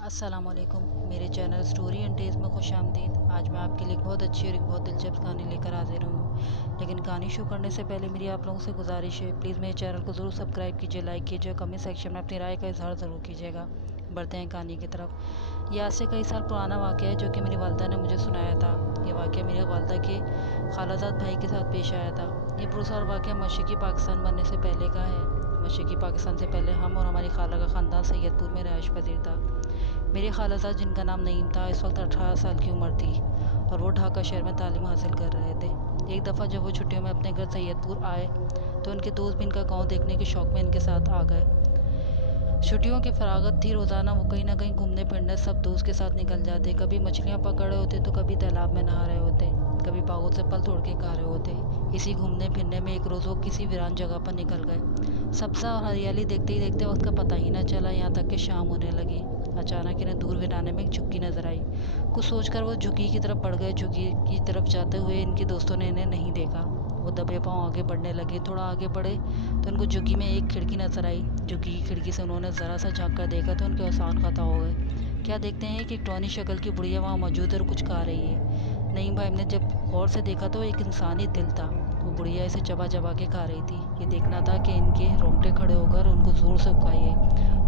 अस्सलामुअलैकुम। मेरे channel story and tales में खुश आमदीद। आज मैं आपके लिए एक बहुत अच्छी और एक बहुत दिलचस्प कहानी लेकर हाजिर हूँ। लेकिन कहानी शुरू करने से पहले मेरी आप लोगों से गुजारिश है, प्लीज़ मेरे चैनल को ज़रूर सब्सक्राइब कीजिए, लाइक कीजिए, कमेंट सेक्शन में अपनी राय का इजहार ज़रूर कीजिएगा। बढ़ते हैं कहानी की तरफ। यह आज से कई साल पुराना वाक़या है जो कि मेरी वालदा ने मुझे सुनाया था। ये वाक़या मेरी वालदा के खालाजाद भाई के साथ पेश आया था। ये पुरस्कार वाक़या मशरक़ी पाकिस्तान बनने से पहले का है। मशरक़ी पाकिस्तान से पहले हम और हमारी खाला का ख़ानदान सैयदपुर में रहायश पजीर था। मेरे खालाजाद जिनका नाम नईम था, इस वक्त 18 साल की उम्र थी और वो ढाका शहर में तालीम हासिल कर रहे थे। एक दफ़ा जब वो छुट्टियों में अपने घर सैयदपुर आए तो उनके दोस्त भी इनका गांव देखने के शौक़ में इनके साथ आ गए। छुट्टियों की फरागत थी। रोज़ाना वो कहीं ना कहीं घूमने फिरने सब दोस्त के साथ निकल जाते। कभी मछलियाँ पकड़ रहे होते तो कभी तालाब में नहा रहे होते, कभी बागों से फल तोड़ के खा रहे होते। इसी घूमने फिरने में एक रोज़ वो किसी वीरान जगह पर निकल गए। सब्ज़ा और हरियाली देखते ही देखते वक्त का पता ही ना चला, यहाँ तक कि शाम होने लगी। अचानक इन्हें दूर वीराने में एक झुग्गी नजर आई। कुछ सोचकर वो झुग्गी की तरफ बढ़ गए। झुग्गी की तरफ जाते हुए इनके दोस्तों ने इन्हें नहीं देखा। वो दबे पांव आगे बढ़ने लगे। थोड़ा आगे बढ़े तो उनको झुग्गी में एक खिड़की नजर आई। झुग्गी की खिड़की से उन्होंने ज़रा सा झाँक कर देखा तो उनके औसान खता हो गए। क्या देखते हैं कि एक टौनी शक्ल की बुढ़िया वहाँ मौजूद है और कुछ खा रही है। नईम भाई ने जब गौर से देखा तो एक इंसानी दिल था। वो बुढ़िया इसे चबा चबा के खा रही थी। ये देखना था कि इनके रोंगटे खड़े होकर उनको ज़ोर से उकाइए।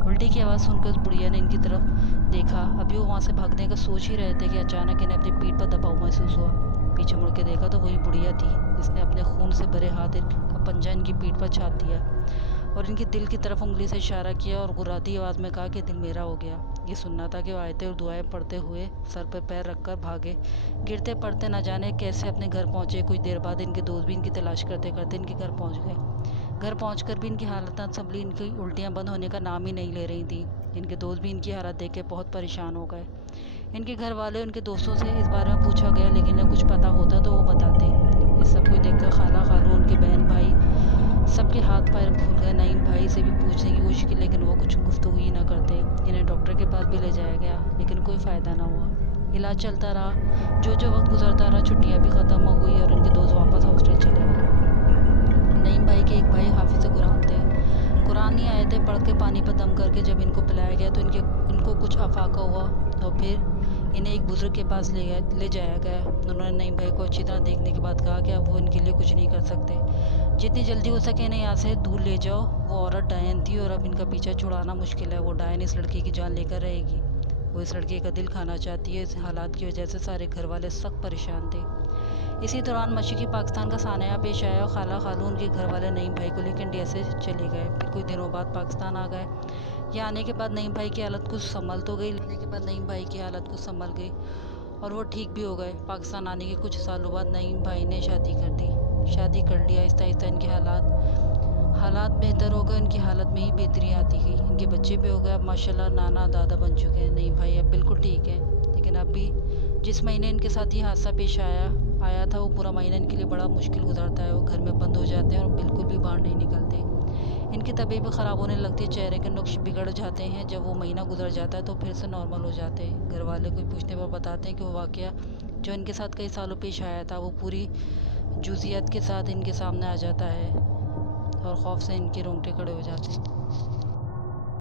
उल्टी की आवाज़ सुनकर उस बुढ़िया ने इनकी तरफ देखा। अभी वो वहाँ से भागने का सोच ही रहे थे कि अचानक इन्हें अपनी पीठ पर दबाव महसूस हुआ। पीछे मुड़ के देखा तो वही बुढ़िया थी जिसने अपने खून से भरे हाथ का पंजा इनकी पीठ पर छाप दिया और इनकी दिल की तरफ उंगली से इशारा किया और गुर्राती आवाज़ में कहा कि दिल मेरा हो गया। ये सुनना था कि वो आयतें और दुआएं पढ़ते हुए सर पर पैर रखकर भागे। गिरते पड़ते न जाने कैसे अपने घर पहुँचे। कुछ देर बाद इनके दोस्त भी इनकी तलाश करते करते इनके घर पहुँच गए। घर पहुंचकर भी इनकी हालत ना संभली। इनकी उल्टियां बंद होने का नाम ही नहीं ले रही थी। इनके दोस्त भी इनकी हालत देख के बहुत परेशान हो गए। इनके घर वाले उनके दोस्तों से इस बारे में पूछा गया, लेकिन इन्हें कुछ पता होता तो वो बताते। इस सब को देखकर खाला खालू उनके बहन भाई सबके हाथ पैर फूल गए। नईम भाई से भी पूछने की कोशिश की लेकिन वो कुछ गुफ्तगू ही ना करते। इन्हें डॉक्टर के पास भी ले जाया गया लेकिन कोई फ़ायदा ना हुआ। इलाज चलता रहा। जो वक्त गुजरता रहा छुट्टियाँ भी ख़त्म हो गई और उनके दोस्त वापस हॉस्टल चले गए। नईम भाई के एक भाई हाफिज़ कुरान थे। कुरान ही आयतें पढ़ के पानी पर दम करके जब इनको पिलाया गया तो इनको कुछ अफाका हुआ और फिर इन्हें एक बुज़ुर्ग के पास ले जाया गया। उन्होंने नईम भाई को अच्छी तरह देखने के बाद कहा कि अब वो इनके लिए कुछ नहीं कर सकते। जितनी जल्दी हो सके इन्हें यहाँ से दूर ले जाओ। वो औरत डायन थी और अब इनका पीछा छुड़ाना मुश्किल है। वो डायन इस लड़की की जान लेकर रहेगी। वो इस लड़के का दिल खाना चाहती है। इस हालात की वजह से सारे घर वाले सख्त परेशान थे। इसी दौरान मशरक़ी पाकिस्तान का सानया पेश आया और खाला खालू उनके घर वाले नईम भाई को लेकर इंडिया से चले गए। फिर कुछ दिनों बाद पाकिस्तान आ गए। यहाँ आने के बाद नईम भाई की हालत कुछ संभल तो गई। नईम भाई की हालत कुछ संभल गई और वो ठीक भी हो गए। पाकिस्तान आने के कुछ सालों बाद नईम भाई ने शादी कर दी। शादी कर लिया। आहिस्ता आहिस्ता इनके हालात बेहतर हो गए। इनकी हालत में ही बेहतरी आती गई। इनके बच्चे भी हो गए। अब माशाल्लाह नाना दादा बन चुके हैं। नईम भाई अब बिल्कुल ठीक है। लेकिन अब भी जिस महीने इनके साथ ये हादसा पेश आया था वो पूरा महीना इनके लिए बड़ा मुश्किल गुजरता है। वो घर में बंद हो जाते हैं और बिल्कुल भी बाहर नहीं निकलते। इनकी तबीयत भी ख़राब होने लगती है। चेहरे के नुक्श बिगड़ जाते हैं। जब वो महीना गुजर जाता है तो फिर से नॉर्मल हो जाते हैं। घर वाले कोई पूछने पर बताते हैं कि वो वाक़या जो इनके साथ कई सालों पेश आया था वो पूरी जुज़ियत के साथ इनके सामने आ जाता है और खौफ से इनके रोंगटे खड़े हो जाते हैं।